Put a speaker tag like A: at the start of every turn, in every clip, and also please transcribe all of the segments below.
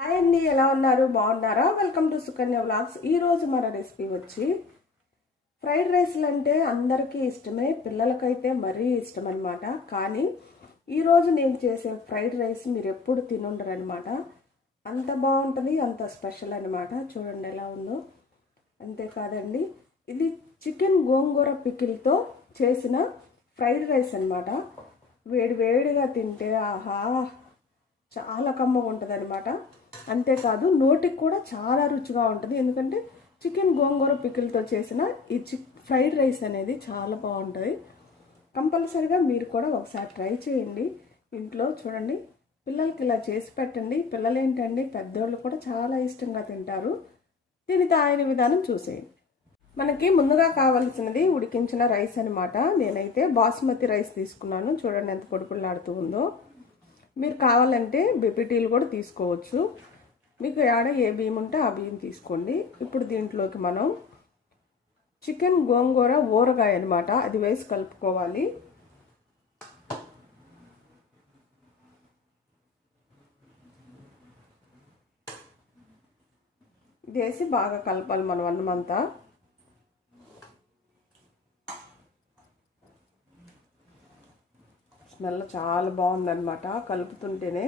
A: Hi అండి ఎలా ఉన్నారు? బాగున్నారా? వెల్కమ్ టు సుకన్య వ్లాగ్స్ ఈరోజు మన రెసిపీ వచ్చి ఫ్రైడ్ రైస్లు అంటే అందరికీ ఇష్టమే పిల్లలకైతే మరీ ఇష్టం అనమాట కానీ ఈరోజు నేను చేసే ఫ్రైడ్ రైస్ మీరు ఎప్పుడు తినుండరనమాట అంత బాగుంటుంది అంత స్పెషల్ అనమాట చూడండి ఎలా ఉందో. అంతేకాదండి ఇది చికెన్ గోంగూర పికిల్తో చేసిన ఫ్రైడ్ రైస్ అనమాట వేడి వేడిగా తింటే ఆహా చాలా కమ్మగా ఉంటుంది అనమాట అంతేకాదు నోటికి కూడా చాలా రుచిగా ఉంటుంది. ఎందుకంటే చికెన్ గోంగూర పికిల్తో చేసిన ఈ చిక్ ఫ్రైడ్ రైస్ అనేది చాలా బాగుంటుంది. కంపల్సరిగా మీరు కూడా ఒకసారి ట్రై చేయండి. ఇంట్లో చూడండి పిల్లలకి ఇలా చేసి పెట్టండి. పిల్లలు ఏంటండి పెద్దోళ్ళు కూడా చాలా ఇష్టంగా తింటారు. దీని తాగిన విధానం చూసేయండి. మనకి ముందుగా కావాల్సినది ఉడికించిన రైస్ అనమాట నేనైతే బాస్మతి రైస్ తీసుకున్నాను. చూడండి ఎంత పొడుపులాడుతూ ఉందో. మీరు కావాలంటే బిపిటీలు కూడా తీసుకోవచ్చు. మీకు ఆడ ఏ బియ్యం ఉంటే ఆ బియ్యం తీసుకోండి. ఇప్పుడు దీంట్లోకి మనం చికెన్ గోంగూర ఊరగాయ అనమాట అది వేసి కలుపుకోవాలి. ఇది వేసి బాగా కలపాలి మనం అన్నమంతా స్మెల్ చాలా బాగుందన్నమాట. కలుపుతుంటేనే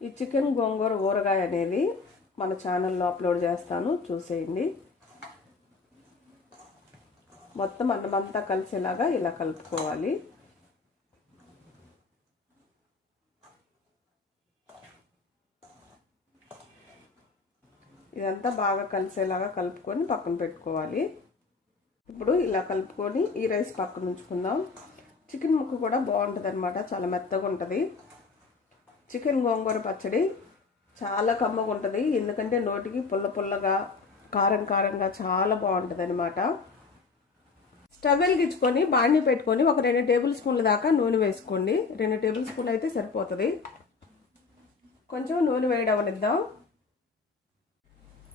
A: ఈ చికెన్ గోంగూర ఊరగాయ అనేది మన ఛానల్లో అప్లోడ్ చేస్తాను చూసేయండి. మొత్తం అన్నమంతా కలిసేలాగా ఇలా కలుపుకోవాలి. ఇదంతా బాగా కలిసేలాగా కలుపుకొని పక్కన పెట్టుకోవాలి. ఇప్పుడు ఇలా కలుపుకొని ఈ రైస్ పక్కన ఉంచుకుందాం. చికెన్ ముక్క కూడా బాగుంటుంది అనమాట చాలా మెత్తగా ఉంటుంది చికెన్ గోంగూర పచ్చడి చాలా కమ్మగా ఉంటుంది. ఎందుకంటే నోటికి పుల్ల పుల్లగా కారం కారంగా చాలా బాగుంటుంది అనమాట స్టవ్ వెలిగించుకొని బాండి పెట్టుకొని ఒక రెండు టేబుల్ స్పూన్ల దాకా నూనె వేసుకోండి. రెండు టేబుల్ స్పూన్లు అయితే సరిపోతుంది. కొంచెం నూనె వేయడవనిద్దాం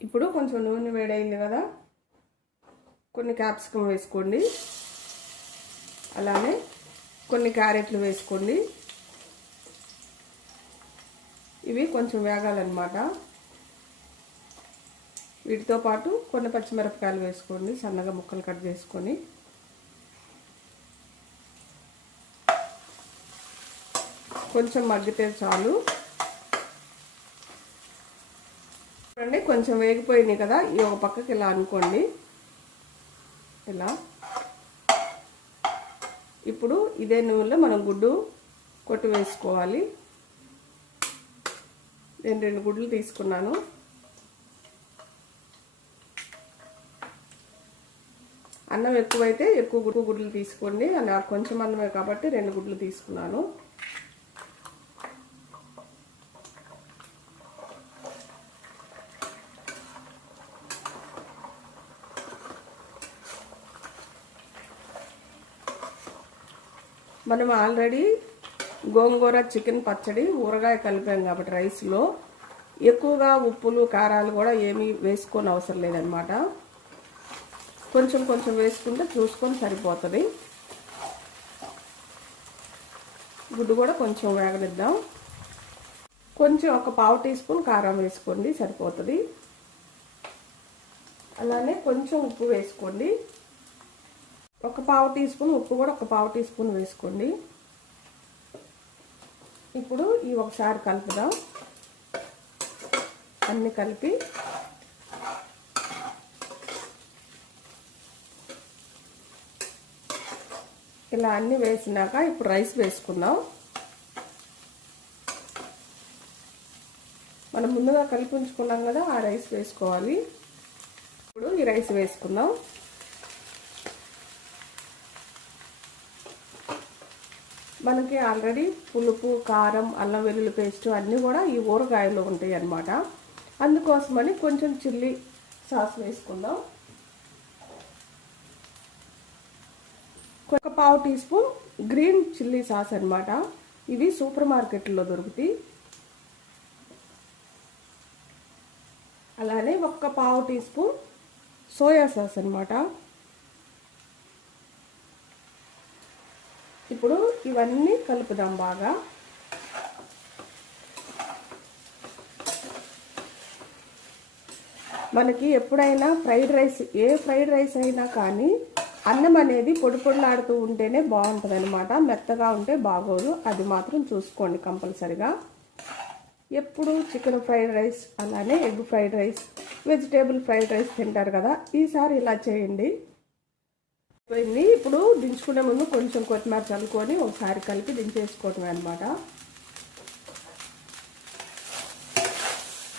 A: ఇప్పుడు కొంచెం నూనె వేడైంది కదా కొన్ని క్యాప్సికం వేసుకోండి. అలానే కొన్ని క్యారెట్లు వేసుకోండి. ఇవి కొంచెం వేగాలన్నమాట. వీటితో పాటు కొన్ని పచ్చిమిరపకాయలు వేసుకోండి సన్నగా ముక్కలు కట్ చేసుకొని. కొంచెం మగ్గితే చాలు. చూడండి కొంచెం వేగిపోయినాయి కదా ఈ ఒక పక్కకి ఇలా అనుకోండి. ఇలా. ఇప్పుడు ఇదే నూనెలో మనం గుడ్డు కొట్టి వేసుకోవాలి. నేను రెండు గుడ్లు తీసుకున్నాను. అన్నం ఎక్కువైతే ఎక్కువ గుడ్డు గుడ్లు తీసుకోండి. నాకు కొంచెం అన్నమే కాబట్టి రెండు గుడ్లు తీసుకున్నాను. మనం ఆల్రెడీ గోంగూర చికెన్ పచ్చడి ఊరగాయ కలిపాం కాబట్టి రైస్లో ఎక్కువగా ఉప్పులు కారాలు కూడా ఏమీ వేసుకొని అవసరం లేదనమాట కొంచెం కొంచెం వేసుకుంటే చూసుకొని సరిపోతుంది. గుడ్డు కూడా కొంచెం వేగనిద్దాం. కొంచెం ఒక పావు టీ స్పూన్ కారం వేసుకోండి సరిపోతుంది. అలానే కొంచెం ఉప్పు వేసుకోండి. ఒక పావు టీ స్పూన్ ఉప్పు కూడా ఒక పావు టీ స్పూన్ వేసుకోండి. ఇప్పుడు ఈ ఒకసారి కలుపుదాం. అన్నీ కలిపి ఇలా అన్ని వేసినాక ఇప్పుడు రైస్ వేసుకుందాం. మనం ముందుగా కలిపి ఉంచుకున్నాం కదా ఆ రైస్ వేసుకోవాలి. ఇప్పుడు ఈ రైస్ వేసుకుందాం. మనకి ఆల్రెడీ పులుపు కారం అల్లం వెల్లుల్లి పేస్ట్ అన్నీ కూడా ఈ ఊరగాయలో ఉంటాయి అన్నమాట. అందుకోసమని కొంచెం చిల్లీ సాస్ వేసుకుందాం. ఒక పావు teaspoon green chilli sauce అనమాట ఇవి సూపర్ మార్కెట్లో దొరుకుతాయి. అలానే ఒక్క పావు టీ స్పూన్ సోయా సాస్ అనమాట ఇప్పుడు ఇవన్నీ కలుపుదాం బాగా. మనకి ఎప్పుడైనా ఫ్రైడ్ రైస్ ఏ ఫ్రైడ్ రైస్ అయినా కానీ అన్నం అనేది పొడి పొడిలాడుతూ ఉంటేనే బాగుంటుంది అనమాట మెత్తగా ఉంటే బాగోదు. అది మాత్రం చూసుకోండి కంపల్సరిగా. ఎప్పుడు చికెన్ ఫ్రైడ్ రైస్ అలానే egg fried rice vegetable fried rice తింటారు కదా ఈసారి ఇలా చేయండి. పోయింది ఇప్పుడు దించుకునే ముందు కొంచెం కొత్తిమీర చల్లుకొని ఒకసారి కలిపి దించేసుకోవటం అనమాట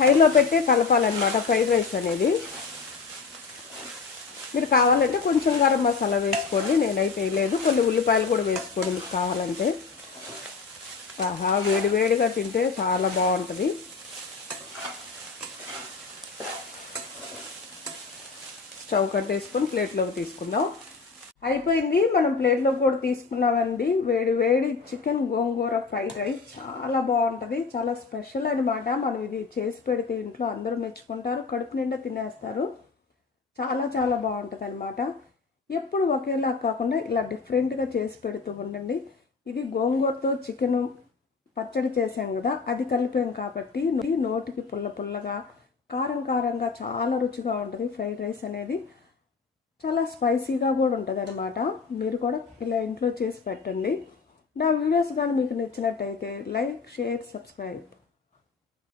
A: హైలో పెట్టి కలపాలన్నమాట ఫ్రైడ్ రైస్ అనేది. మీరు కావాలంటే కొంచెం గరం మసాలా వేసుకోండి. నేనైతే వేయలేదు కొన్ని ఉల్లిపాయలు కూడా వేసుకోండి మీకు కావాలంటే. ఆహా వేడివేడిగా తింటే చాలా బాగుంటుంది. స్టవ్ కట్టేసుకొని ప్లేట్లోకి తీసుకుందాం. అయిపోయింది. మనం ప్లేట్లో కూడా తీసుకున్నామండి. వేడి వేడి చికెన్ గోంగూర ఫ్రైడ్ రైస్ చాలా బాగుంటుంది. చాలా స్పెషల్ అనమాట మనం ఇది చేసి పెడితే ఇంట్లో అందరూ మెచ్చుకుంటారు. కడుపు నిండా తినేస్తారు. చాలా చాలా బాగుంటుంది అనమాట ఎప్పుడు ఒకేలా కాకుండా ఇలా డిఫరెంట్గా చేసి పెడుతూ ఉండండి. ఇది గోంగూరతో చికెన్ పచ్చడి చేసాం కదా అది కలిపాం కాబట్టి నోటికి పుల్ల పుల్లగా కారం కారంగా చాలా రుచిగా ఉంటుంది ఫ్రైడ్ రైస్ అనేది. చాలా స్పైసీగా కూడా ఉంటుంది అనమాట మీరు కూడా ఇలా ఇంట్లో చేసి పెట్టండి. నా వీడియోస్ కానీ మీకు నచ్చినట్టయితే లైక్ షేర్ సబ్స్క్రైబ్.